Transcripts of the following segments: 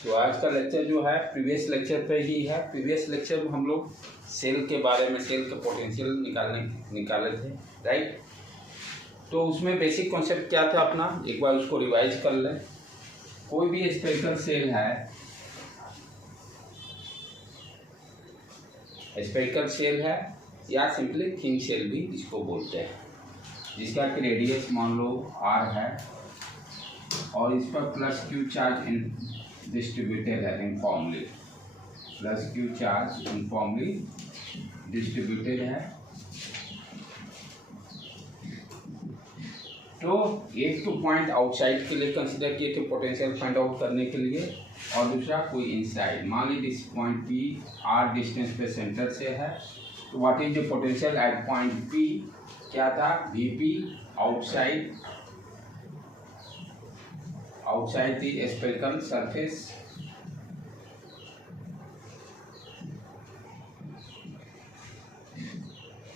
तो आज का लेक्चर जो है प्रीवियस लेक्चर पे ही है। प्रीवियस लेक्चर में हम लोग सेल के बारे में, सेल के पोटेंशियल निकाले थे, राइट। तो उसमें बेसिक कॉन्सेप्ट क्या था अपना, एक बार उसको रिवाइज कर लें। कोई भी स्पेरिकल सेल है, स्पेरिकल सेल है या सिंपली थिन सेल भी इसको बोलते हैं, जिसका कि रेडियस मान लो r है और इस पर प्लस क्यू चार्ज डिस्ट्रीब्यूटेड है uniformly, plus Q charge uniformly distributed है। तो एक तो पॉइंट आउटसाइड के लिए कंसिडर किए थे पोटेंशियल फाइंड आउट करने के लिए, और दूसरा कोई इनसाइड। मान लीजिए this point P R distance पे सेंटर से है, तो what is the potential eight point P, क्या था, VP outside the spherical surface,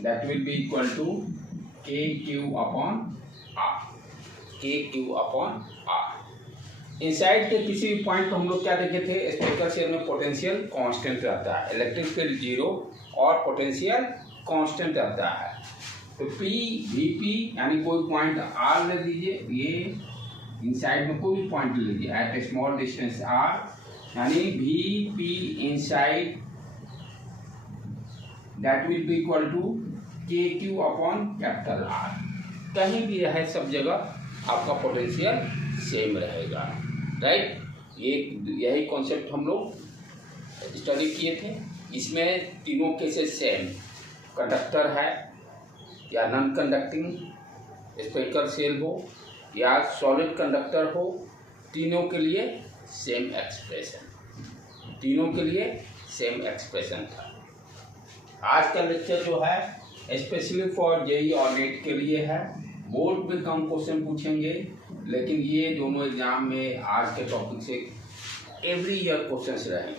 that will be equal to KQ upon R, KQ upon R। Inside के किसी भी पॉइंट पर हम लोग क्या देखे थे, स्पेरिकल सेल में पोटेंशियल कांस्टेंट रहता है, इलेक्ट्रिक फील्ड जीरो और पोटेंशियल कांस्टेंट रहता है। तो P VP यानी कोई पॉइंट R ले लीजिए, ये इनसाइड में कोई भी पॉइंट ले लीजिए at a small distance R, यानी VP inside that will be equal to KQ upon capital R। कहीं भी रहे सब जगह आपका पोटेंशियल सेम रहेगा, राइट। यही कॉन्सेप्ट हम लोग स्टडी किए थे। इसमें तीनों केसेस सेम, कंडक्टर है या नॉन कंडक्टिंग स्पेरिकल सेल हो या सॉलिड कंडक्टर हो, तीनों के लिए सेम एक्सप्रेशन, तीनों के लिए सेम एक्सप्रेशन था। आज का लेक्चर जो है स्पेशली फॉर जेई और नेट के लिए है। बोर्ड में कम क्वेश्चन पूछेंगे, लेकिन ये दोनों एग्जाम में आज के टॉपिक से एवरी ईयर क्वेश्चंस रहेंगे,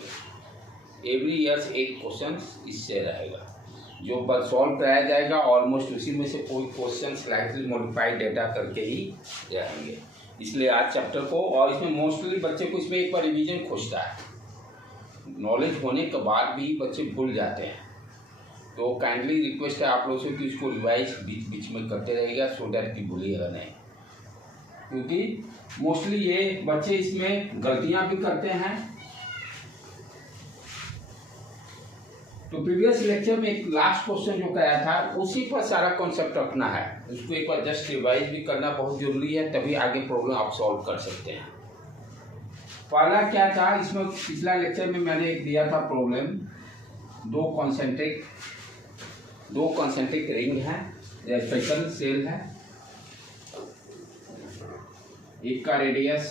एवरी ईयर एक क्वेश्चन इससे रहेगा जो बस सॉल्व कराया जाएगा। ऑलमोस्ट उसी में से कोई क्वेश्चन स्लाइटली मॉडिफाइड डेटा करके ही रहेंगे, इसलिए आज चैप्टर को, और इसमें मोस्टली बच्चे को इसमें एक बार रिवीजन खोजता है, नॉलेज होने के बाद भी बच्चे भूल जाते हैं। तो काइंडली रिक्वेस्ट है आप लोगों से कि इसको रिवाइज बीच बीच में करते रहेगा, सो दैट कि भूलिएगा नहीं, क्योंकि मोस्टली ये बच्चे इसमें गलतियां भी करते हैं। तो प्रीवियस लेक्चर में एक लास्ट क्वेश्चन जो कराया था उसी पर सारा कॉन्सेप्ट रखना है, उसको एक बार जस्ट रिवाइज भी करना बहुत जरूरी है, तभी आगे प्रॉब्लम आप सॉल्व कर सकते हैं। पहला क्या था, इसमें पिछला लेक्चर में मैंने एक दिया था प्रॉब्लम, दो कॉन्सेंट्रिक रिंग है, स्पेरिकल सेल है, एक का रेडियस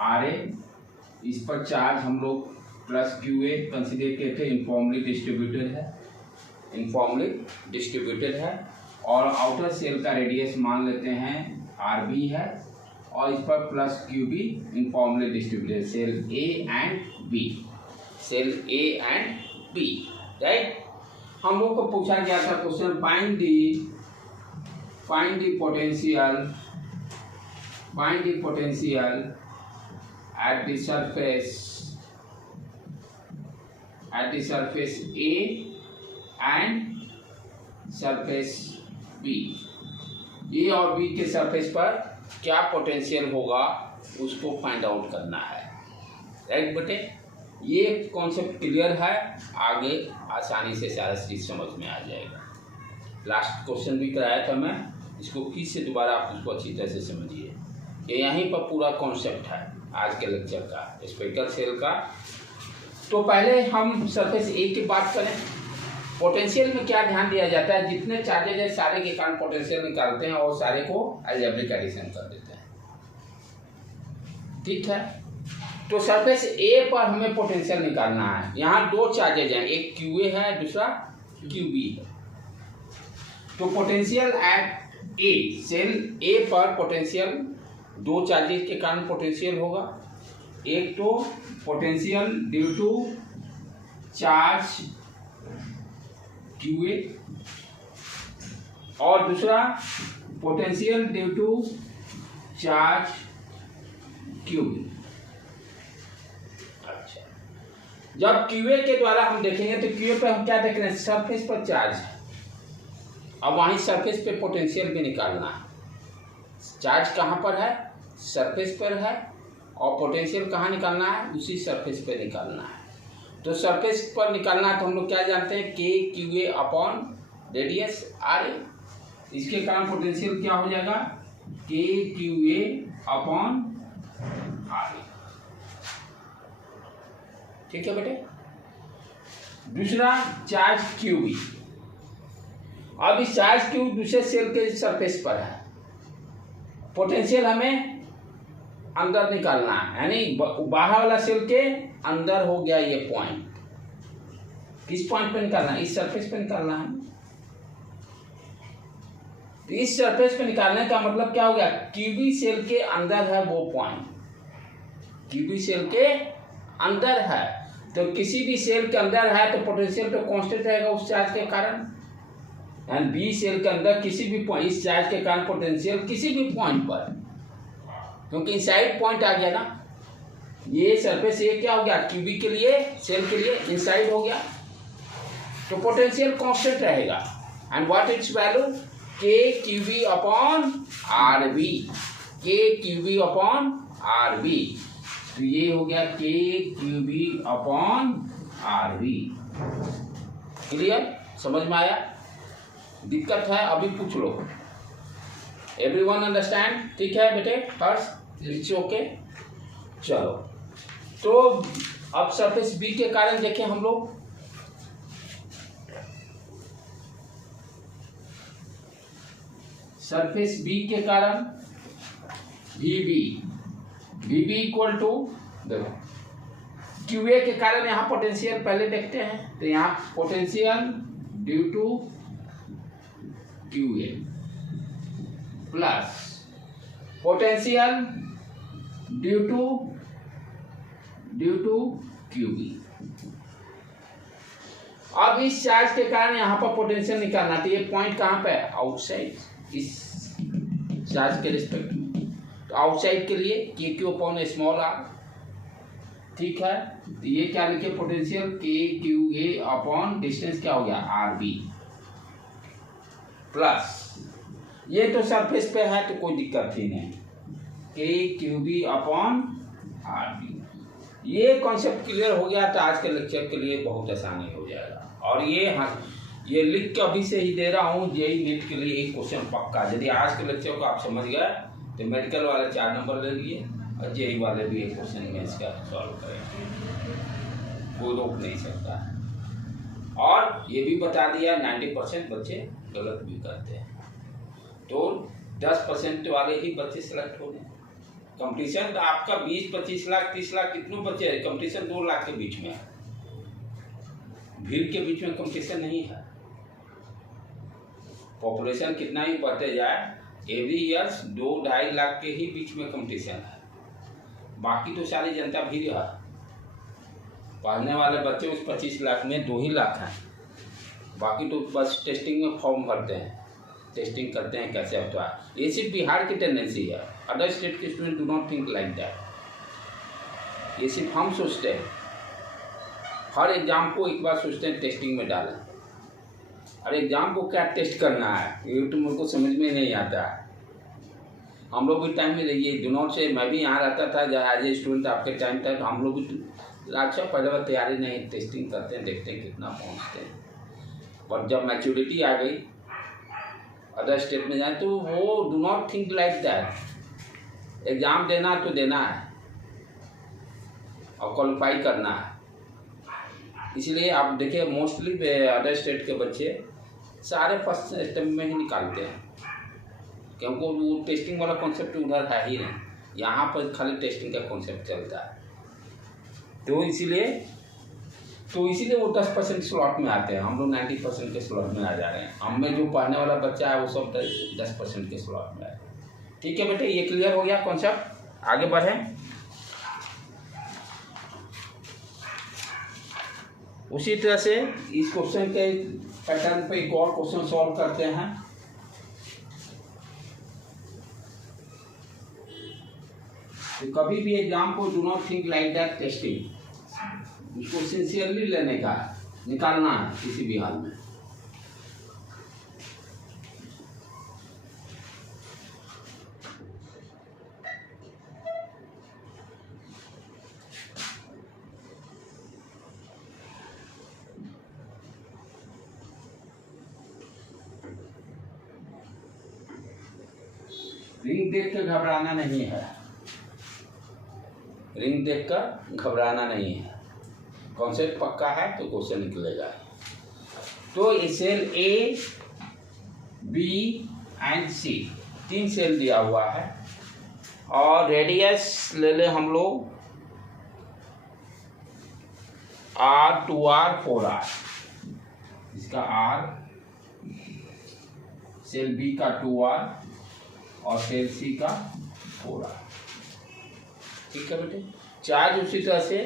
RA, इस पर चार्ज हम लोग प्लस QA कंसिडर किए थे, यूनिफॉर्मली डिस्ट्रीब्यूटेड है, और आउटर सेल का रेडियस मान लेते हैं RB है, और इस पर plus QB uniformly distributed, shell A and B, right. हम लोग को पूछा गया था question, find the potential at the surface A and surface B। A और B के सरफेस पर क्या पोटेंशियल होगा उसको फाइंड आउट करना है, राइट बेटे। ये कॉन्सेप्ट क्लियर है, आगे आसानी से सारा चीज़ समझ में आ जाएगा। लास्ट क्वेश्चन भी कराया था मैं, इसको फिर से दोबारा आप उसको अच्छी तरह से समझिए। ये यहीं पर पूरा कॉन्सेप्ट है आज के लेक्चर का, स्पेरिकल सेल का। तो पहले हम सरफेस ए की बात करें। पोटेंशियल में क्या ध्यान दिया जाता है, जितने चार्जेज है सारे के कारण पोटेंशियल निकालते हैं और सारे को अलजेब्रिक एडिशन कर देते हैं, ठीक है। तो सरफेस ए पर हमें पोटेंशियल निकालना है। यहाँ दो चार्जेज हैं, एक QA है, दूसरा QB है। तो potential eight A, cell a पर पोटेंशियल, दो चार्जेज के कारण पोटेंशियल होगा। एक तो potential due to charge QA और दूसरा potential due to charge QB। जब क्यूए के द्वारा हम देखेंगे तो क्यूए पर हम क्या देख रहे हैं, सरफेस पर चार्ज है। अब वहीं सरफेस पे पोटेंशियल भी निकालना है। चार्ज कहाँ पर है, सरफेस पर है, और पोटेंशियल कहाँ निकालना है, उसी सरफेस पे निकालना है। तो सरफेस पर निकालना है तो हम लोग क्या जानते हैं, k q a upon radius r a. इसके कारण पोटेंशियल क्या हो जाएगा, k q a upon r a. ठीक है बेटे। दूसरा चार्ज क्यू बी। अब इस चार्ज क्यू दूसरे सेल के सरफेस पर है, पोटेंशियल हमें अंदर निकालना है, यानी बाहर वाला सेल के अंदर हो गया ये पॉइंट। किस पॉइंट पे निकालना है, इस सरफेस पे निकालना है। तो इस सरफेस पे निकालने का मतलब क्या हो गया, क्यूबी सेल के अंदर है वो पॉइंट, क्यूबी सेल के अंदर है। तो किसी भी सेल के अंदर है तो पोटेंशियल तो कांस्टेंट रहेगा उस चार्ज के कारण, एंड बी सेल के अंदर किसी भी पॉइंट, इस चार्ज के कारण पोटेंशियल किसी भी पॉइंट पर, क्योंकि इनसाइड पॉइंट आ गया ना, ये सरफेस ये क्या हो गया, क्यूबी के लिए, सेल के लिए इनसाइड हो गया, तो पोटेंशियल कांस्टेंट रहेगा। And what its value, K QB upon R B, K QB upon R B. तो ये हो गया K QB upon R B. Clear, समझ में आया? दिक्कत है अभी पूछ लो। Everyone understand? ठीक है बेटे, फर्स्ट इट्स ओके। चलो, तो अब सरफेस बी के कारण देखें हम लोग। सरफेस बी के कारण वीबी इक्वल टू, देखो क्यूए के कारण यहाँ पोटेंशियल पहले देखते हैं, तो यहाँ potential due to QA plus potential due to QB. अब इस चार्ज के कारण यहाँ पर पोटेंशियल निकालना, तो ये पॉइंट कहाँ पे है, आउटसाइड, इस चार्ज के रिस्पेक्ट में। तो आउटसाइड के लिए के क्यू अपॉन स्मॉल आर। ठीक है, तो ये क्या लिखे, पोटेंशियल के क्यू ए अपॉन डिस्टेंस क्या हो गया, आर बी, प्लस ये तो सरफेस पे है तो कोई दिक्कत ही नहीं, K Q B upon R B. ये कॉन्सेप्ट क्लियर हो गया तो आज के लेक्चर के लिए बहुत आसानी हो जाएगा। और ये लिख के अभी से ही दे रहा हूँ, जेई नीट के लिए एक क्वेश्चन पक्का। यदि आज के लेक्चर को आप समझ गए तो मेडिकल वाले 4 नंबर ले लिए, और जेई वाले भी एक क्वेश्चन में इसका सॉल्व करेंगे, कोई रोक नहीं सकता है। और ये भी बता दिया 90% बच्चे गलत भी करते हैं, तो 10% वाले ही बच्चे सेलेक्ट हो गए। कंपटीशन आपका 20, 25 लाख, 30 लाख कितने बच्चे हैं, कंपटीशन 2 लाख के बीच में है, भीड़ के बीच में कंपटीशन नहीं है। पॉपुलेशन कितना ही बढ़ते जाए, एवरी ईयर्स 2-2.5 लाख के ही बीच में कंपटीशन है, बाकी तो सारी जनता भीड़ है। पढ़ने वाले बच्चे उस 25 लाख में 2 ही लाख हैं, बाकी तो बस टेस्टिंग में फॉर्म भरते हैं, टेस्टिंग करते हैं कैसे होता है। ये सिर्फ बिहार की टेंडेंसी है, अदर स्टेट के student do not think like that. ये सिर्फ हम सोचते हैं, हर एग्जाम को एक बार सोचते हैं टेस्टिंग में डालें, और एग्जाम को क्या टेस्ट करना है ये तो मुझको समझ में नहीं आता है। हम लोग भी टाइम में रहिए, दिनों से मैं भी यहाँ रहता था जहाँ एज ए स्टूडेंट आपके टाइम था, तो हम लोग भी अच्छा पहले बार तैयारी नहीं, टेस्टिंग करते हैं, देखते हैं कितना पहुँचते हैं। पर जब मैच्योरिटी आ गई, अदर स्टेट में जाए तो वो do not think like that. Exam देना तो देना है और क्वालिफाई करना है। इसलिए आप देखिए मोस्टली अदर स्टेट के बच्चे सारे फर्स्ट अटेम्प्ट में ही निकालते हैं, क्योंकि वो टेस्टिंग वाला कॉन्सेप्ट उधर है ही नहीं, यहाँ पर खाली टेस्टिंग का कॉन्सेप्ट चलता है। तो इसीलिए वो 10% स्लॉट में आते हैं, हम लोग 90% के स्लॉट में आ जा रहे हैं। हम में जो पढ़ने वाला बच्चा है वो सब 10% के स्लॉट में है। ठीक है बेटे, ये क्लियर हो गया कॉन्सेप्ट, आगे बढ़ें। उसी तरह से इस क्वेश्चन के पैटर्न पे एक और क्वेश्चन सॉल्व करते हैं। तो कभी भी एग्जाम को do not think like that testing, उसको सिंसियरली लेने का है, निकालना है किसी भी हाल में। रिंग देख कर घबराना नहीं है, रिंग देख कर घबराना नहीं है। कॉन्सेप्ट पक्का है तो क्वेश्चन निकलेगा। तो shell A, B and C, 3 shell दिया हुआ है और रेडियस ले ले हम लोग R, 2R, 4R। इसका R, सेल बी का 2R और सेल सी का 4R। ठीक है बेटे। चार्ज उसी तरह से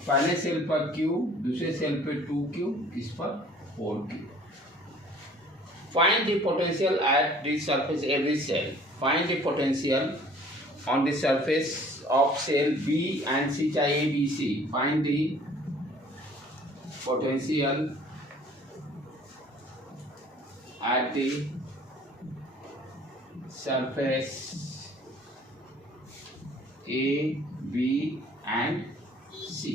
पहले सेल पर Q, दूसरे सेल पे 2Q, इस पर 4Q। Find the potential at the surface every shell. Find the potential on the surface of shell b and c, चाहे a b c. Find the potential at the surface a, B and c.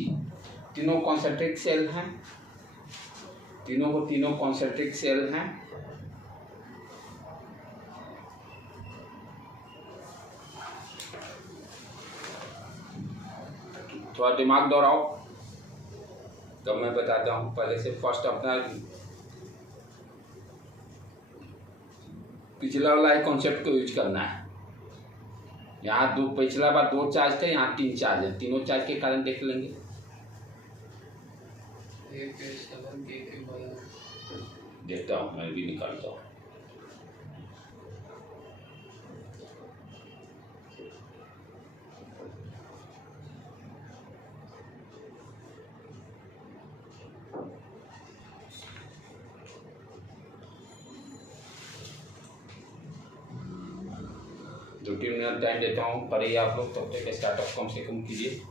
तीनों concentric cell हैं, तीनों concentric cell हैं। थोड़ा दिमाग दौड़ाओ तब मैं बताता हूँ। पहले से फर्स्ट अपना पिछला वाला कॉन्सेप्ट को यूज करना है। यहाँ दो, पिछला बार 2 चार्ज थे, यहाँ 3 चार्ज है। तीनों चार्ज के कारण देख लेंगे। देखता हूँ, मैं भी निकालता हूँ। दो 3 मिनट टाइम देता हूँ, पढ़िए आप लोग। तब तक स्टार्टअप कम से कम कीजिए।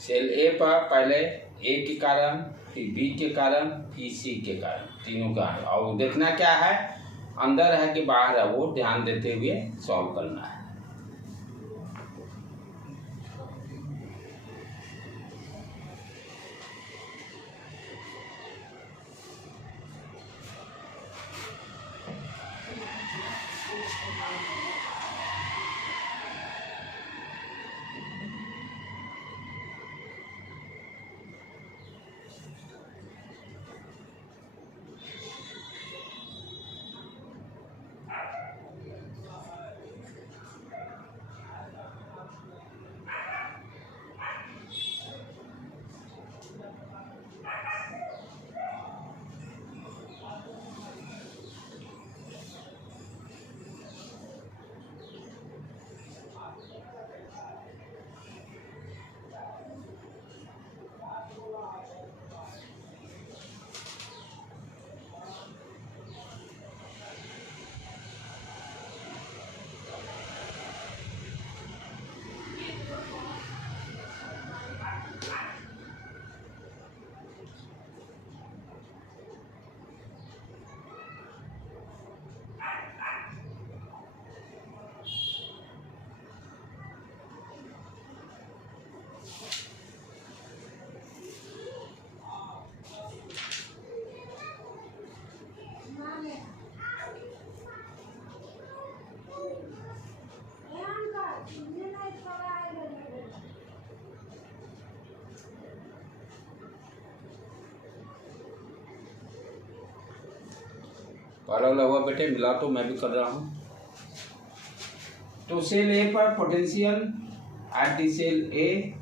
सेल ए पर पहले ए के कारण, फिर बी के कारण, फिर सी के कारण, तीनों का है। और देखना क्या है, अंदर है कि बाहर है, वो ध्यान देते हुए सॉल्व करना है। पारा हुआ बेटे, मिला तो मैं भी कर रहा हूँ। तो सेल ए पर potential at the shell A,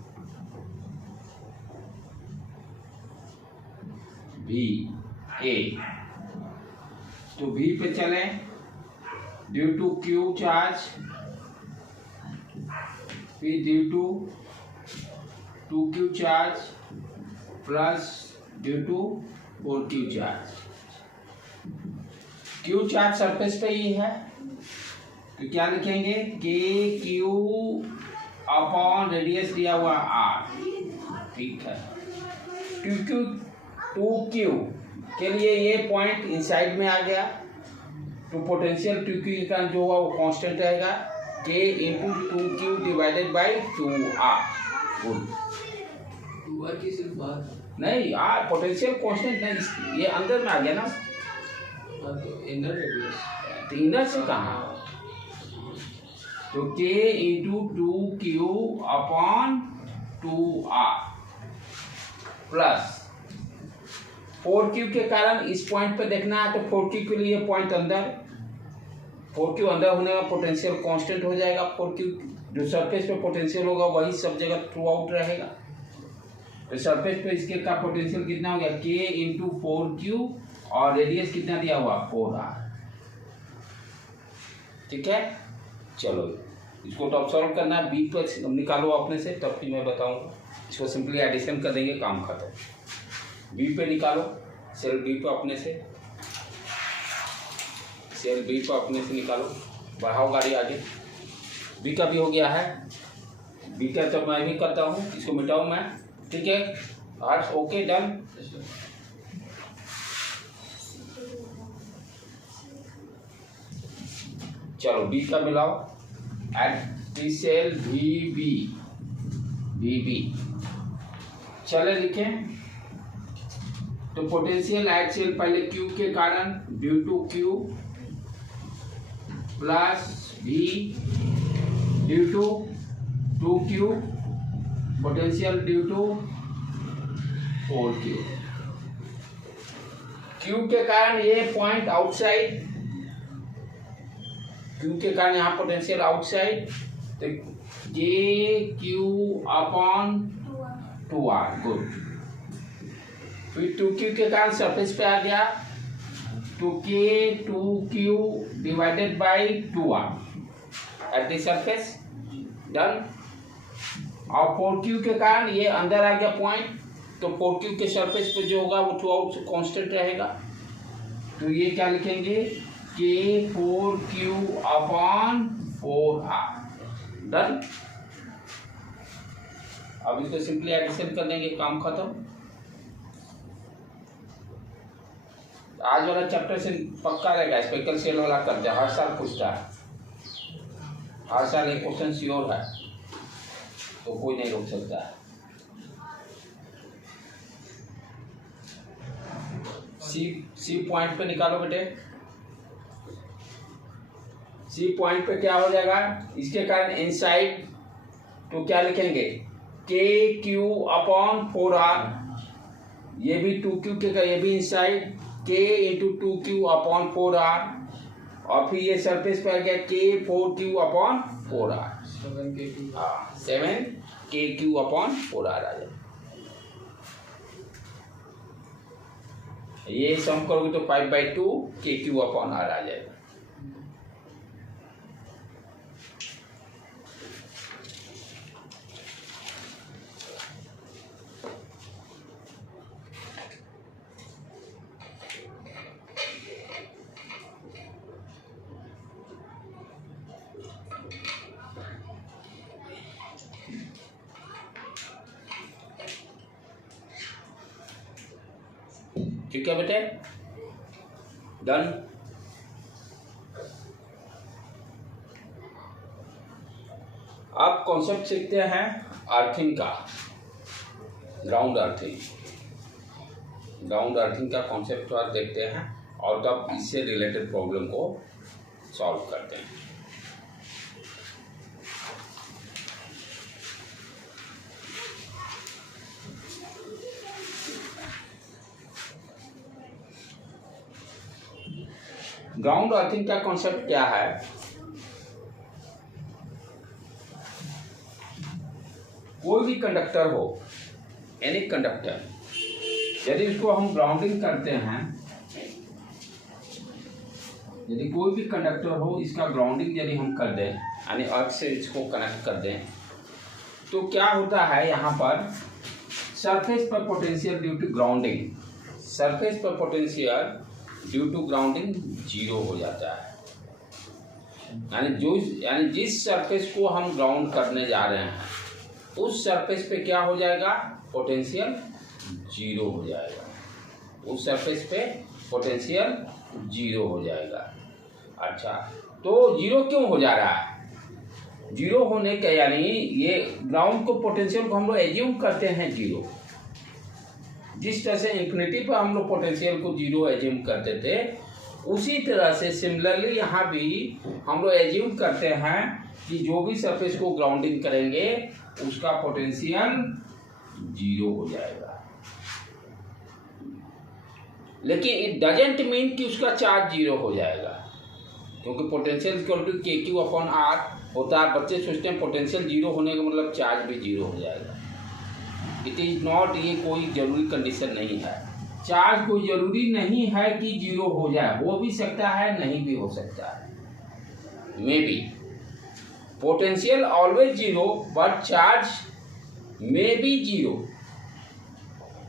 b, a, तो बी पे चले। ड्यू टू क्यू चार्ज फिर due to 2q charge plus due to 4q charge. q charge surface पे ही है तो क्या लिखेंगे के क्यू अपॉन रेडियस दिया हुआ r, ठीक है। 2q के लिए ये पॉइंट इनसाइड में आ गया तो पोटेंशियल 2q का जो होगा वो कांस्टेंट रहेगा k into 2q divided by 2r। Good, 2r की सिर्फ बात नहीं r पोटेंशियल कांस्टेंट नहीं, ये अंदर में आ गया ना, तो इनर रेडियस, तो इनर से कहाँ, तो k into 2q upon 2r plus 4q के कारण इस पॉइंट पे देखना है तो 4q के लिए पॉइंट अंदर, 4q अंदर होने में पोटेंशियल कांस्टेंट हो जाएगा। 4q जो सरफेस पे पोटेंशियल होगा वही सब जगह थ्रू आउट रहेगा। तो सरफेस पे इसके का पोटेंशियल कितना हो गया k इंटू 4q और रेडियस कितना दिया हुआ 4r, ठीक है। चलो इसको तो अब सॉल्व करना है, बी पर निकालो अपने से, तब फिर मैं बताऊंगा। इसको सिंपली एडिशन कर देंगे, काम खत्म। बी पे निकालो, सेल बी पे अपने से, सेल बी पे अपने से निकालो, बढ़ाओ गाड़ी आगे। बी का भी हो गया है, बी का तो मैं भी करता हूँ, इसको मिटाऊँ मैं, ठीक है। Arts okay done. चलो बी का मिलाओ, at the cell V B चले लिखें तो पोटेंशियल एट सेल पहले Q के कारण due to Q plus V due to 2Q potential due to 4Q। Q के कारण ये पॉइंट आउटसाइड, Q के कारण यहाँ पोटेंशियल आउटसाइड, तो K Q upon 2R, good. फिर 2Q के कारण सरफेस पे आ गया तो K 2Q divided by 2R eight the surface, done. और 4Q के कारण ये अंदर आ गया पॉइंट, तो 4Q के सरफेस पे जो होगा वो थ्रू आउट कांस्टेंट रहेगा, तो ये क्या लिखेंगे K 4Q upon 4R, done. अब इसको सिंपली एडिशन कर देंगे, काम खत्म। आज वाला चैप्टर से पक्का रहेगा, स्पेकल सेल वाला करते हैं, हर साल पूछता है, हर साल एक क्वेश्चन श्योर है, तो कोई नहीं रोक सकता है। सी पॉइंट पे निकालो बेटे, सी पॉइंट पे क्या हो जाएगा, इसके कारण इनसाइड तो क्या लिखेंगे के क्यू अपॉन 4R, ये भी 2Q के का, ये भी inside K into 2Q upon 4R, और फिर ये सरफेस पे आ गया K 4Q upon 4R, 7KQ upon 4R आ जाए। ये सम करोगे तो 5/2 KQ अपॉन R आ जाएगा। ठीक है बेटे, डन। अब कॉन्सेप्ट सीखते हैं अर्थिंग का, ग्राउंड अर्थिंग। ग्राउंड अर्थिंग का कॉन्सेप्ट आज देखते हैं और तब इससे रिलेटेड प्रॉब्लम को सॉल्व करते हैं। ग्राउंड अर्थिंग का कॉन्सेप्ट क्या है, कोई भी कंडक्टर हो, एनी कंडक्टर, यदि इसको हम ग्राउंडिंग करते हैं, यदि कोई भी कंडक्टर हो इसका ग्राउंडिंग यदि हम कर दें, यानी अर्थ से इसको कनेक्ट कर दें, तो क्या होता है यहाँ पर, सरफेस पर potential due to grounding, surface पर potential due to grounding zero हो जाता है। यानी जिस सरफेस को हम ग्राउंड करने जा रहे हैं उस सरफेस पे क्या हो जाएगा, पोटेंशियल जीरो हो जाएगा, उस सरफेस पे पोटेंशियल जीरो हो जाएगा। अच्छा, तो जीरो क्यों हो जा रहा है? जीरो होने का यानी ये ग्राउंड को, पोटेंशियल को हम लोग एज्यूम करते हैं जीरो। जिस तरह से इन्फिनिटी पर हम लोग पोटेंशियल को जीरो एज्यूम करते थे, उसी तरह से सिमिलरली यहाँ भी हम लोग एज्यूम करते हैं कि जो भी सरफेस को ग्राउंडिंग करेंगे उसका पोटेंशियल जीरो हो जाएगा। लेकिन इट डजेंट मीन कि उसका चार्ज जीरो हो जाएगा, क्योंकि पोटेंशियल इक्वल टू के क्यू अपॉन आर होता है। बच्चे सोचते हैं पोटेंशियल जीरो होने का मतलब चार्ज भी जीरो हो जाएगा। इट इज़ नॉट, ये कोई जरूरी कंडीशन नहीं है। चार्ज कोई जरूरी नहीं है कि जीरो हो जाए, हो भी सकता है, नहीं भी हो सकता है। May be potential always zero but charge may be zero.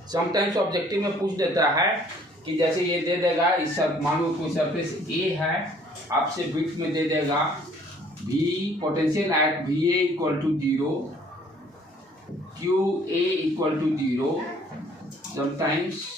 Sometimes objective में पूछ देता है कि जैसे ये दे देगा, इस सब मान लो कोई सरफेस ए है, आपसे बिट में दे देगा भी potential at V A equal to zero, Q A equal to zero. Sometimes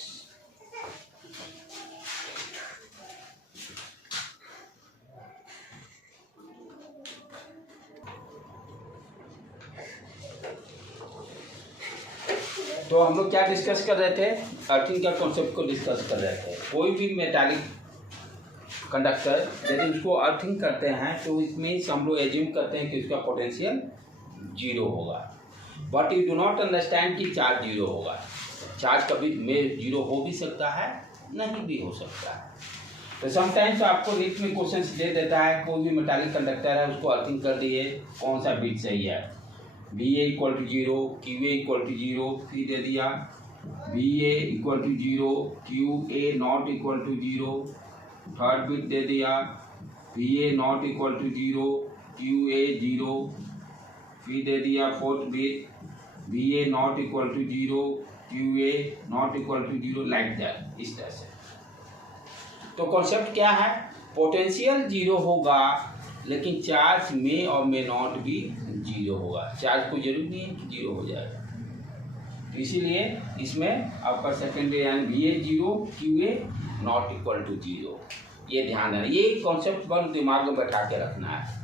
तो हम लोग क्या डिस्कस कर रहे थे, अर्थिंग का कॉन्सेप्ट को डिस्कस कर रहे थे। कोई भी मेटालिक कंडक्टर यदि उसको अर्थिंग करते हैं तो इसमें हम लोग एज्यूम करते हैं कि उसका पोटेंशियल जीरो होगा, but you do not understand कि चार्ज जीरो होगा। चार्ज कभी में जीरो हो भी सकता है, नहीं भी हो सकता है। तो समटाइम्स आपको रीट में क्वेश्चंस दे देता है, कोई भी मेटालिक कंडक्टर है उसको अर्थिंग कर दिए, कौन सा बिट सही है, v A equal to zero, Q A equal to zero, फिर दे दिया v A equal to zero, Q A not equal to zero, third bit दे दिया v a not equal to zero, Q a zero, फिर दे दिया fourth bit v a not equal to zero, Q A not equal to zero, like that, इस तरह से। तो concept क्या है, पोटेंशियल जीरो होगा लेकिन चार्ज में और मे नॉट भी जीरो होगा। चार्ज को जरूरी नहीं है कि जीरो हो जाएगा। तो इसीलिए इसमें आपका सेकेंडरी यानी V A zero, Q A not equal to zero, ये ध्यान है। ये कॉन्सेप्ट बस दिमाग में बैठा के रखना है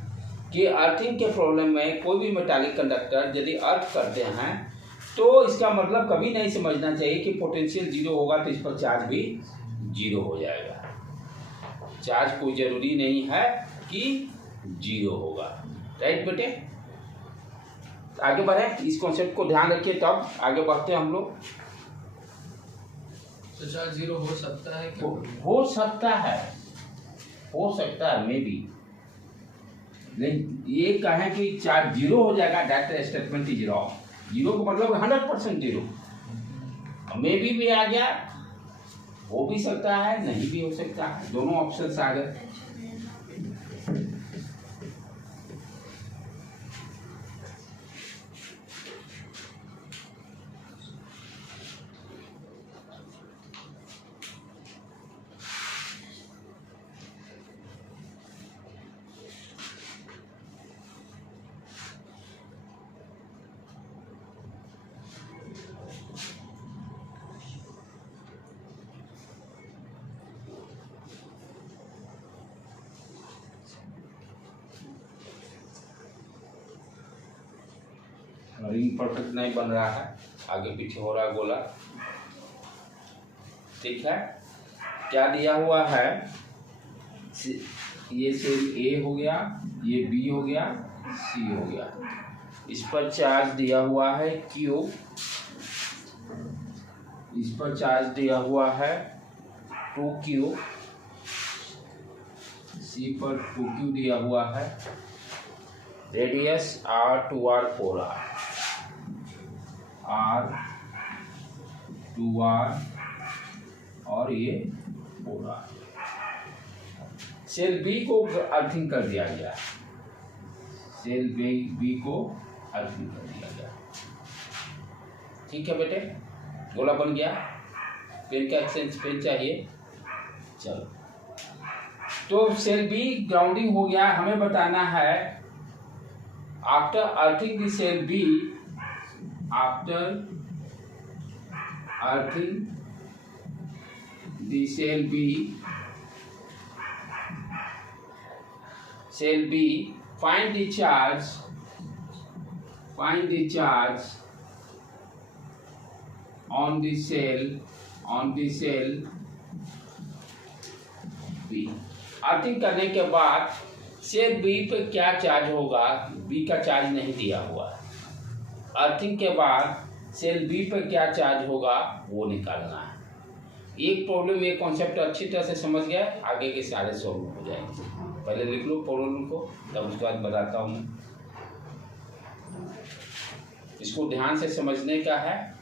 कि अर्थिंग के प्रॉब्लम में कोई भी मेटालिक कंडक्टर यदि अर्थ करते हैं तो इसका मतलब कभी नहीं समझना चाहिए कि पोटेंशियल जीरो होगा तो इस पर चार्ज भी जीरो हो जाएगा। चार्ज कोई जरूरी नहीं है कि जीरो होगा। राइट बेटे, आगे बढ़े, इस कॉन्सेप्ट को ध्यान रखिए, तब आगे बढ़ते हैं हम लोग। तो चार्ज जीरो हो सकता है क्या? हो सकता है, हो सकता है मे बी, नहीं ये कहें कि चार्ज जीरो हो जाएगा, that statement is wrong. Zero का मतलब 100% जीरो। मे बी भी आ गया, हो भी सकता है, नहीं भी हो सकता है, दोनों ऑप्शंस आ गए। रिंग परफेक्ट नहीं बन रहा है, आगे पीछे हो रहा है गोला। ठीक है, क्या दिया हुआ है, ये सेल ए हो गया, ये बी हो गया, सी हो गया, इस पर चार्ज दिया हुआ है क्यू, इस पर चार्ज दिया हुआ है 2Q, सी पर 2Q दिया हुआ है, रेडियस R2R 4R, R2R और ये 4R। सेल बी को अर्थिंग कर दिया गया, सेल बी को अर्थिंग कर दिया गया। ठीक है बेटे, गोला बन गया। पेन का एक्सचेंज पेन चाहिए। चलो, तो सेल बी ग्राउंडिंग हो गया। हमें बताना है after earthing the cell B, after earthing the cell B, find the charge on the cell B। Earthing करने के बाद सेल बी पे क्या चार्ज होगा? बी का चार्ज नहीं दिया हुआ है। अर्थिंग के बाद सेल बी पे क्या चार्ज होगा वो निकालना है। एक प्रॉब्लम, ये कॉन्सेप्ट अच्छी तरह से समझ गया, आगे के सारे सॉल्व हो जाएंगे। पहले लिख लो प्रॉब्लम को, तब उसके बाद बताता हूँ। इसको ध्यान से समझने का है।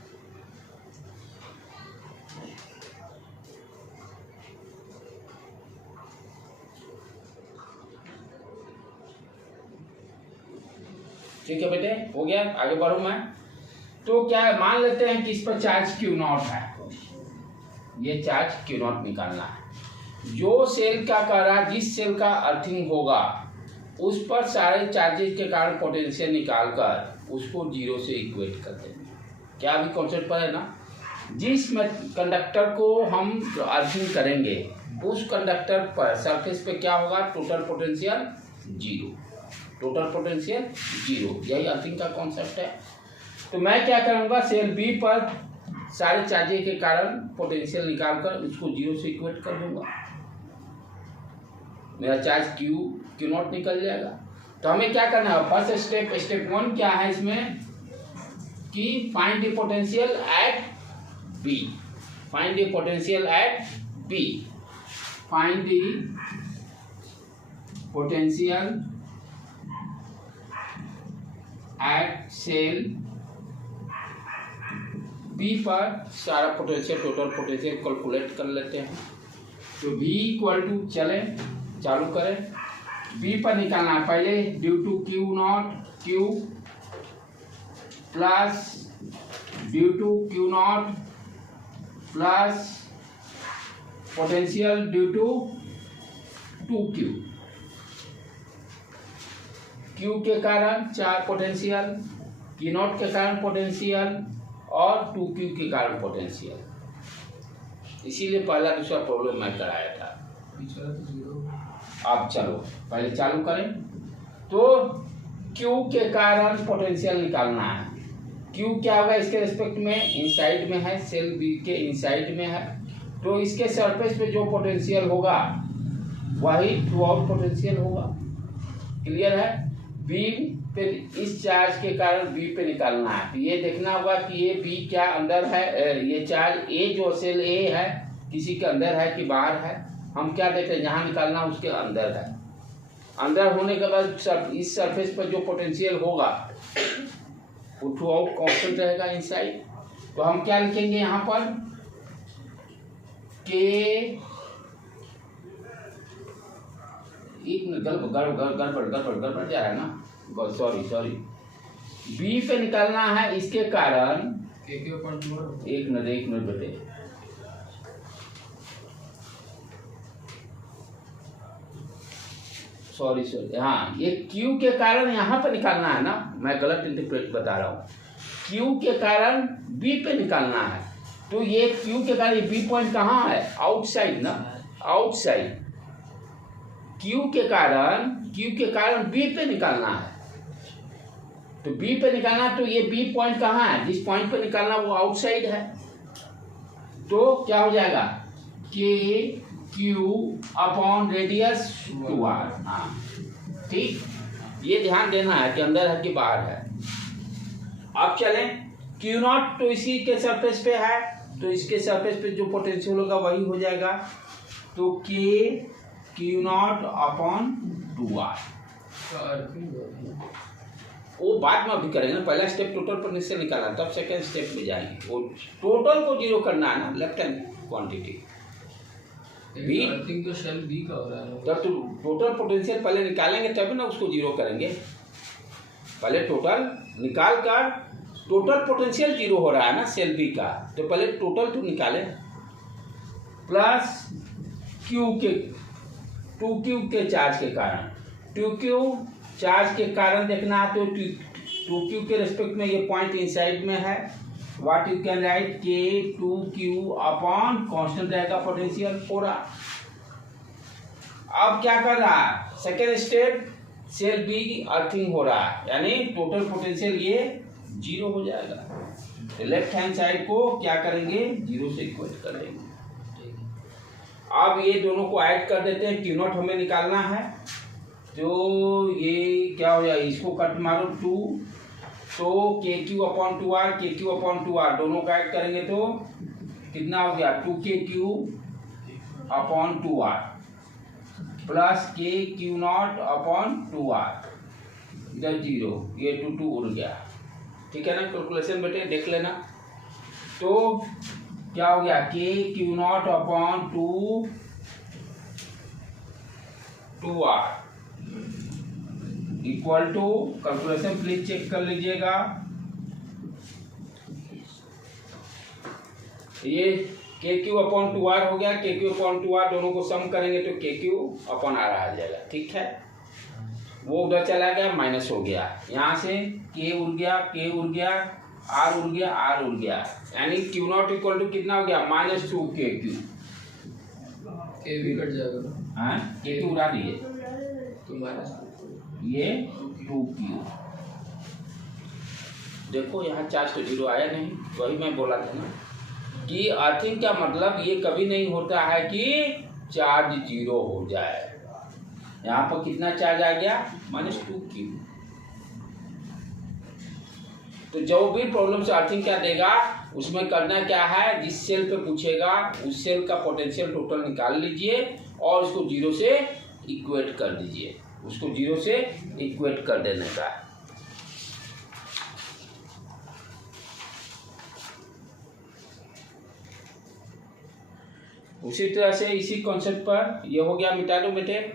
ठीक है बेटे, हो गया। आगे बढ़ू मैं। तो क्या है, मान लेते हैं कि इस पर चार्ज क्यू नॉट है। ये चार्ज क्यू नॉट निकालना है। जो सेल का कह रहा है, जिस सेल का अर्थिंग होगा उस पर सारे चार्जेस के कारण पोटेंशियल निकालकर उसको जीरो से इक्वेट कर देंगे। क्या अभी कॉन्सेप्ट पर है ना? जिस कंडक्टर को हम अर्थिंग करेंगे उस कंडक्टर पर सरफेस पे क्या होगा? Total potential zero. Total potential zero, यही अर्थिंग का कॉन्सेप्ट है। तो मैं क्या करूँगा, सेल बी पर सारे चार्जेस के कारण पोटेंशियल निकालकर उसको जीरो से इक्वेट कर दूंगा। मेरा चार्ज क्यू नॉट निकल जाएगा। तो हमें क्या करना है? फर्स्ट स्टेप 1 क्या है इसमें कि find the potential at B. Find the potential at B. Find the potential at cell B पर सारा पोटेंशियल, टोटल पोटेंशियल कैलकुलेट कर लेते हैं। तो V इक्वल टू, चले चालू करें। B पर निकालना है पहले, due to Q not Q plus due to Q not plus potential due to 2Q। Q के कारण चार पोटेंशियल, Q नॉट के कारण पोटेंशियल और 2Q के कारण पोटेंशियल। इसीलिए पहला दूसरा प्रॉब्लम मैं कराया था। अब चलो पहले चालू करें। तो Q के कारण पोटेंशियल निकालना है। Q क्या होगा इसके रिस्पेक्ट में? इनसाइड में है, सेल बी के इनसाइड में है। तो इसके सरफेस पे जो पोटेंशियल होगा वही थ्रू आउट पोटेंशियल होगा। क्लियर है? बी पे इस चार्ज के कारण बी पे निकालना है। तो ये देखना होगा कि ये बी क्या अंदर है, ये चार्ज ए जो सेल ए है किसी के अंदर है कि बाहर है। हम क्या देख रहे हैं, जहाँ निकालना उसके अंदर है। अंदर होने के बाद इस सरफेस पर जो पोटेंशियल होगा वो थ्रू आउट कांस्टेंट रहेगा इनसाइड। तो हम क्या लिखेंगे यहाँ पर के, एक गड़बड़ जा रहा है ना, सॉरी। बी पे निकालना है, इसके कारण एक मिनट बेटे, सॉरी हाँ, ये क्यू के कारण यहाँ पे निकालना है ना, मैं गलत इंटरप्रेट बता रहा हूँ। क्यू के कारण बी पे निकालना है। तो ये क्यू के कारण ये बी पॉइंट कहाँ है? आउटसाइड ना, आउटसाइड। क्यू के कारण बी पे निकालना है। तो बी पे निकालना, तो ये बी पॉइंट कहाँ है? जिस पॉइंट पे निकालना वो आउटसाइड है। तो क्या हो जाएगा? K Q upon radius 2r। हाँ ठीक, ये ध्यान देना है कि अंदर है कि बाहर है। अब चलें, क्यू नॉट तो इसी के सरफेस पे है, तो इसके सरफेस पे जो पोटेंशियल होगा वही हो जाएगा। तो के क्यू नॉट अपॉन 2r। वो बाद में अभी करेंगे ना, पहला स्टेप टोटल पोटेंशियल निकालना, तब सेकेंड स्टेप में जाएंगे। वो टोटल को जीरो करना है ना, लेफ्ट हैंड क्वांटिटी बी। तो सेल बी का हो रहा है, तब तो टोटल पोटेंशियल पहले निकालेंगे तभी ना उसको जीरो करेंगे। पहले टोटल निकाल कर, टोटल पोटेंशियल जीरो हो रहा है ना सेल बी का, तो पहले टोटल तो निकाले, प्लस क्यू के 2Q के चार्ज के कारण, 2Q चार्ज के कारण देखना है तो 2Q के रेस्पेक्ट में ये पॉइंट इनसाइड में है, what you can write K2Q upon constant रहेगा पोटेंशियल पूरा। अब क्या कर रहा है, second step cell B earthing हो रहा है, यानी टोटल पोटेंशियल ये जीरो हो जाएगा, तो लेफ्ट हैंड साइड को क्या करेंगे, जीरो से इक्वेट कर देंगे। अब ये दोनों को ऐड कर देते हैं, Q नॉट हमें निकालना है, तो ये क्या हो जाएगा, इसको कट मारो 2, तो KQ upon 2R, KQ upon 2R दोनों का ऐड करेंगे तो कितना हो गया, 2KQ upon 2R plus KQ not upon 2R, इधर 0, ये 2 उड़ गया, ठीक है ना। कैलकुलेशन बेटे देख लेना, तो क्या हो गया, KQ not upon 2R equal to, calculation please check कर लीजिएगा, ये KQ अपॉन 2R हो गया, KQ अपॉन 2R दोनों को सम करेंगे तो KQ अपॉन R आ जाएगा, ठीक है। वो उधर चला गया, माइनस हो गया, यहाँ से K उड़ गया, K उड़ गया, R उड़ गया, R उड़ गया, यानी Q नॉट इक्वल टू कितना हो गया, -2KQ, K भी कट जाएगा, हाँ KQ उड़ा दिए, तो ये 2Q, देखो यहाँ चार्ज तो जीरो आया नहीं, वही मैं बोला था ना कि अर्थिंग का मतलब ये कभी नहीं होता है कि चार्ज जीरो हो जाए। यहाँ पर कितना चार्ज आ गया, -2Q। तो जो भी प्रॉब्लम से अर्थिंग क्या देगा, उसमें करना क्या है, जिस सेल पे पूछेगा उस सेल का पोटेंशियल टोटल निकाल लीजिए और उसको जीरो से इक्वेट कर दीजिए, उसको जीरो से इक्वेट कर देने का। उसी तरह से इसी कॉन्सेप्ट पर ये हो गया, मिटा दो बेटे,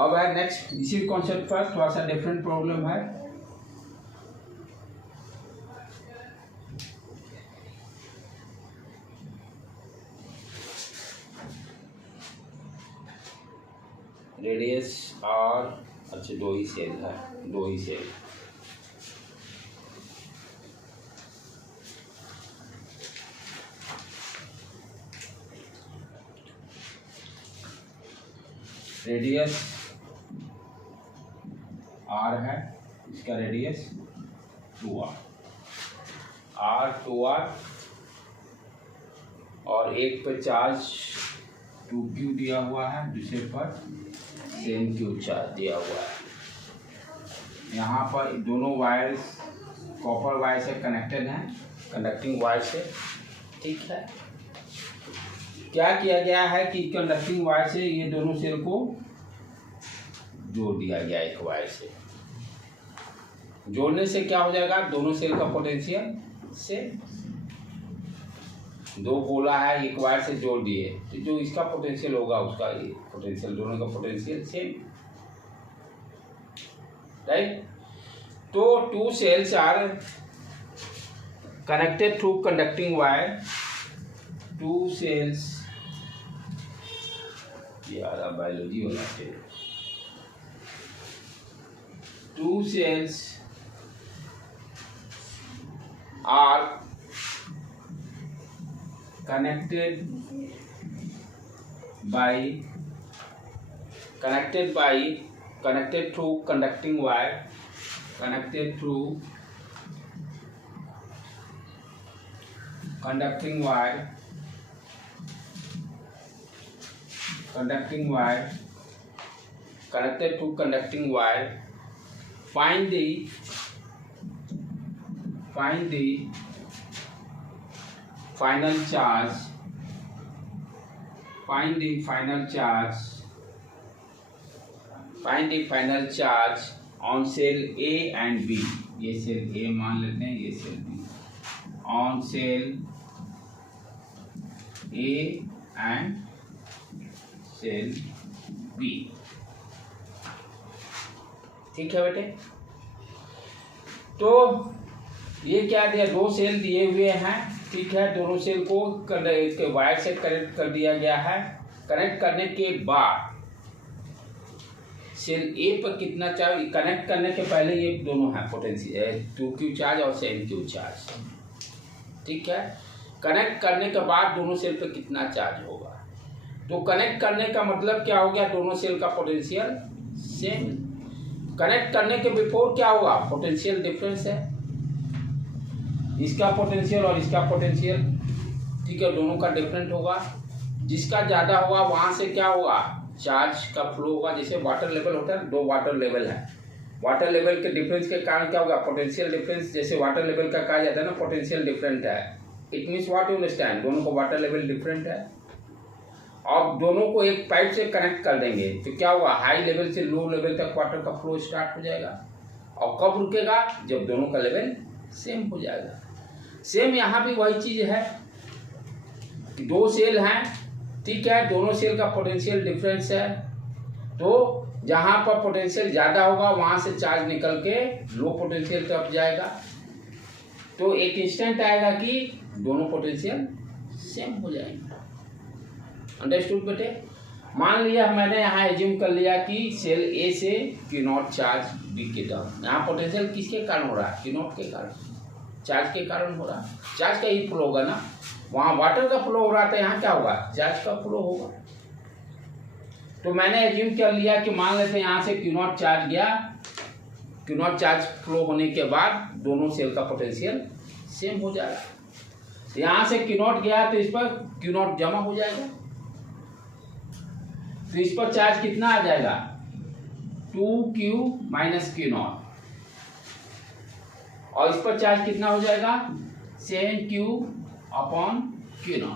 अब है नेक्स्ट इसी कॉन्सेप्ट पर थोड़ा सा डिफरेंट प्रॉब्लम है। रेडियस और अच्छा दो ही सेल है, दो ही सेल, रेडियस R है, इसका रेडियस 2R, R2R और एक पे चार्ज 2Q दिया हुआ है, दूसरे पर सेम Q चार्ज दिया हुआ है। यहाँ पर दोनों वायर्स कॉपर वायर से कनेक्टेड हैं, कंडक्टिंग वायर से, ठीक है। क्या किया गया है कि कंडक्टिंग वायर से ये दोनों सेल को जोड़ दिया गया एक वायर से। जोड़ने से क्या हो जाएगा, दोनों सेल का पोटेंशियल से, दो गोला है एक वायर से जोड़ दिए तो जो इसका पोटेंशियल होगा उसका ये पोटेंशियल, दोनों का पोटेंशियल सेम, राइट। तो two cells are connected through conducting wire, two cells, यार बायोलॉजी होना चाहिए, two cells are connected through conducting wire, connected through conducting wire connected to conducting wire. Find the final charge. Find the final charge on cell A and B. ये cell A मान लेते हैं, ये cell B. On cell A and cell B. ठीक है बेटे. तो ये क्या दिया, दो सेल दिए हुए हैं. ठीक है, दोनों सेल को वायर से कनेक्ट कर दिया गया है. कनेक्ट करने के बाद सेल ए पर कितना चार्ज, कनेक्ट करने के पहले ये दोनों है पोटेंशियल 2q चार्ज और 7q चार्ज. ठीक है, कनेक्ट करने के बाद दोनों सेल पर कितना चार्ज होगा. तो कनेक्ट करने का मतलब क्या हो गया, दोनों सेल का पोटेंशियल सेम. कनेक्ट करने के बिफोर क्या होगा, पोटेंशियल डिफरेंस है, इसका पोटेंशियल और इसका पोटेंशियल. ठीक है, दोनों का डिफरेंट होगा. जिसका ज़्यादा होगा वहाँ से क्या होगा, चार्ज का फ्लो होगा. जैसे वाटर लेवल होता है, दो वाटर लेवल है, वाटर लेवल के डिफरेंस के कारण क्या होगा, पोटेंशियल डिफरेंस. जैसे वाटर लेवल का कहा जाता है ना, पोटेंशियल डिफरेंट है. It means what you understand, दोनों को वाटर लेवल डिफरेंट है. अब दोनों को एक पाइप से कनेक्ट कर देंगे तो क्या होगा, हाई लेवल से लो लेवल तक वाटर का फ्लो स्टार्ट हो जाएगा. और कब रुकेगा, जब दोनों का लेवल सेम हो जाएगा. सेम यहाँ भी वही चीज़ है कि दो सेल हैं. ठीक है, दोनों सेल का पोटेंशियल डिफरेंस है. तो जहाँ पर पोटेंशियल ज़्यादा होगा वहाँ से चार्ज निकल के लो पोटेंशियल तरफ जाएगा. तो एक इंस्टेंट आएगा कि दोनों पोटेंशियल सेम हो जाएंगे. अंडरस्टूड बेटे. मान लिया मैंने यहाँ एज्यूम कर लिया कि सेल ए से Q0 चार्ज बी के टर्म. यहाँ पोटेंशियल किसके कारण हो रहा है, Q0 के कारण, चार्ज के कारण हो रहा है. चार्ज का ही फ्लो होगा ना, वहाँ वाटर का फ्लो हो रहा था, यहाँ क्या होगा, चार्ज का फ्लो होगा. तो मैंने एज्यूम कर लिया कि मान लेते हैं यहाँ से Q0 चार्ज गया. Q0 चार्ज फ्लो होने के बाद दोनों सेल का पोटेंशियल सेम हो जाएगा. यहाँ से Q0 गया तो इस पर Q0 जमा हो जाएगा. तो इस पर चार्ज कितना आ जाएगा, 2q माइनस Q0. और इस पर चार्ज कितना हो जाएगा, 7q अपॉन Q0.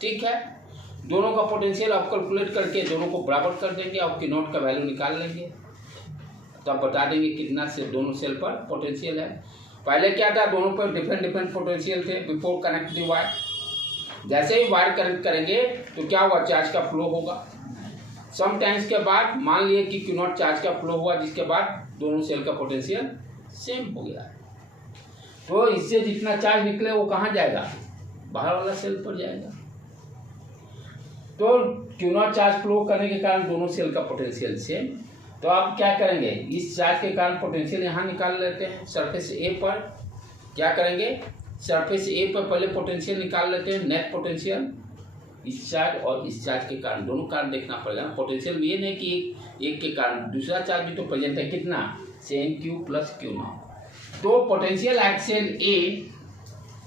ठीक है, दोनों का पोटेंशियल आप कैलकुलेट करके दोनों को बराबर कर देंगे और Q0 का वैल्यू निकाल लेंगे. तब बता देंगे कितना से दोनों सेल पर पोटेंशियल है. पहले क्या था, दोनों पर डिफरेंट पोटेंशियल थे बिफोर कनेक्ट द वायर. जैसे ही वायर कनेक्ट करेंगे तो क्या होगा, चार्ज का फ्लो होगा. सम टाइम्स के बाद मान लिए कि Q0 चार्ज का फ्लो हुआ, जिसके बाद दोनों सेल का पोटेंशियल सेम हो गया. तो इससे जितना चार्ज निकले वो कहाँ जाएगा, बाहर वाला सेल पर जाएगा. तो Q0 चार्ज फ्लो करने के कारण दोनों सेल का पोटेंशियल सेम. तो आप क्या करेंगे, इस चार्ज के कारण पोटेंशियल यहाँ निकाल लेते हैं. सरफेस ए पर क्या करेंगे, सरफेस ए पर पहले पोटेंशियल निकाल लेते हैं, नेट पोटेंशियल. इस चार्ज और इस चार्ज के कारण, दोनों कारण देखना पड़ेगा ना. पोटेंशियल ये नहीं कि एक के कारण, दूसरा चार्ज भी तो प्रेजेंट है. कितना, 7q प्लस Q0. तो potential at shell a,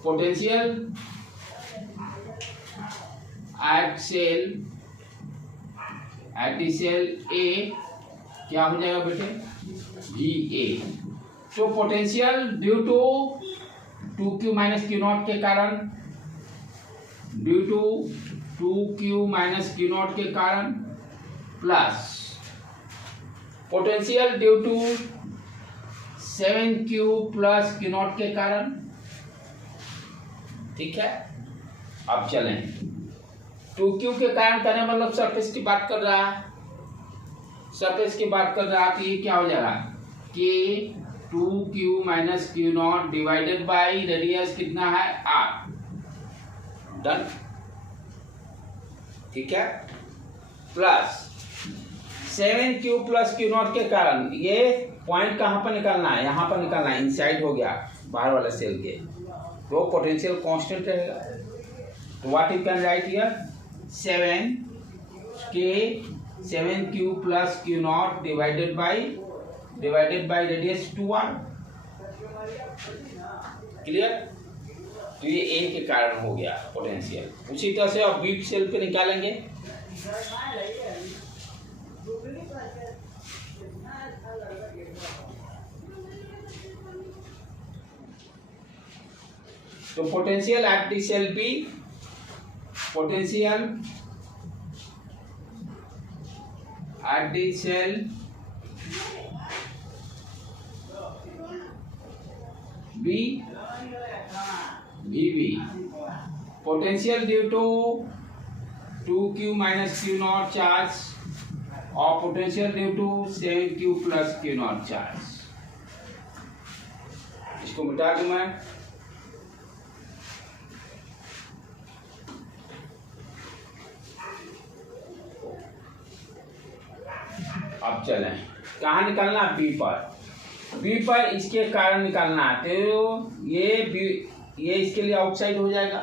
potential at shell a क्या हो जाएगा बेटे, VA. तो potential due to 2q minus Q0 के कारण, due to 2q minus Q0 के कारण, plus potential due to 7q plus Q0 के कारण. ठीक है, अब चलें. 2q के कारण करने मतलब सरफेस की बात कर रहा है, सरफेस की बात कर रहा है. तो ये क्या हो जाएगा कि 2q minus Q0 divided by radius कितना है, r. डन. ठीक है, प्लस 7q प्लस Q0 के कारण, ये पॉइंट कहाँ पर निकालना है, यहाँ पर निकालना है. इनसाइड हो गया बाहर वाला सेल के, तो पोटेंशियल कांस्टेंट रहेगा. तो what you can right here, 7k 7q plus Q not divided by radius 2r। Clear? तो ये ए के कारण हो गया पोटेंशियल। उसी तरह से अब वीक सेल पे निकालेंगे। तो potential at the cell B, potential at the cell B VB, potential due to 2q minus q naught charge और potential due to 7q plus q naught charge। इसको मिटा दूं मैं। अब चलें, कहाँ निकालना? बी पर इसके कारण निकालना है। तो ये इसके लिए आउटसाइड हो जाएगा,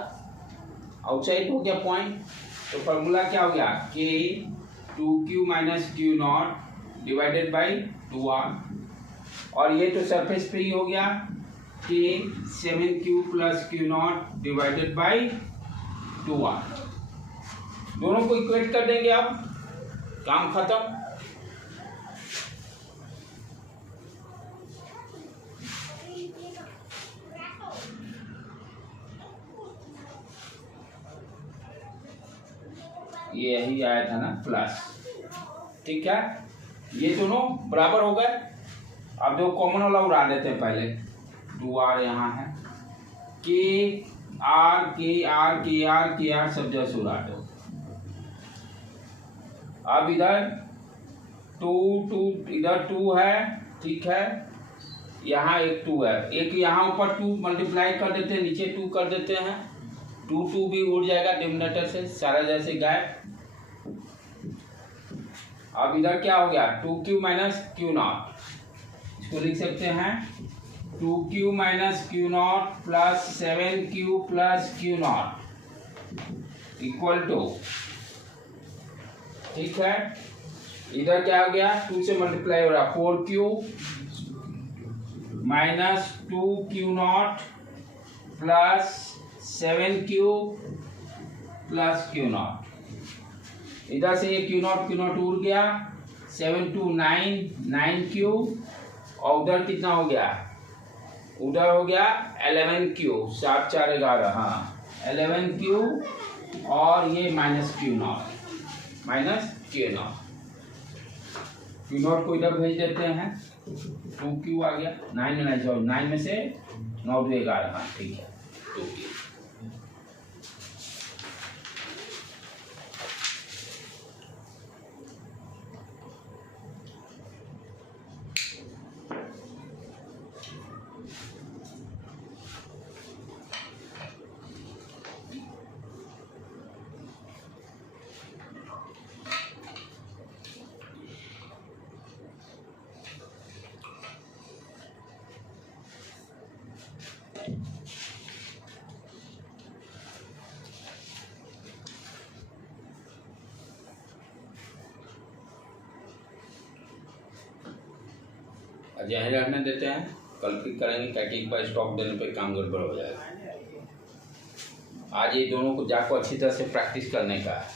आउटसाइड हो गया पॉइंट। तो फॉर्मूला क्या हो गया? के 2q minus Q not divided by 2r। और ये तो सरफेस पे ही हो गया, के 7q plus Q not divided by 2r। दोनों को इक्वेट कर देंगे, अब काम खत्म। ये यही आया था ना प्लस, ठीक है। ये दोनों बराबर हो गए। अब जो कॉमन वाला उड़ा देते हैं पहले। 2r यहाँ है, के आर सब जैसे उड़ा दो। अब इधर 2 इधर 2 है, ठीक है। यहाँ एक 2 है, एक यहाँ ऊपर 2 मल्टीप्लाई कर देते हैं, नीचे 2 कर देते हैं। 2 भी उड़ जाएगा डिनोमिनेटर से, सारा जैसे गायब। अब इधर क्या हो गया? 2q माइनस क्यू नॉट, इसको लिख सकते हैं 2q minus Q not plus 7q plus Q not equal to, ठीक है। इधर क्या हो गया? 2 से मल्टीप्लाई हो रहा, 4q minus 2q not plus 7q plus Q not. इधर से ये क्यू नॉट उड़ गया, 7 2 9 9q, और उधर कितना हो गया? उधर हो गया 11q, 7 4 11, हाँ 11q, और ये माइनस क्यू नॉट को इधर भेज देते हैं। 2q आ गया, 9 में से 9 2 11, हाँ ठीक है 2q। यहीं रहने देते हैं, कल फिर करेंगे, ताकि एक बार स्टॉक देने पे काम गड़बड़ हो जाएगा। आज ये दोनों को जाको अच्छी तरह से प्रैक्टिस करने का है।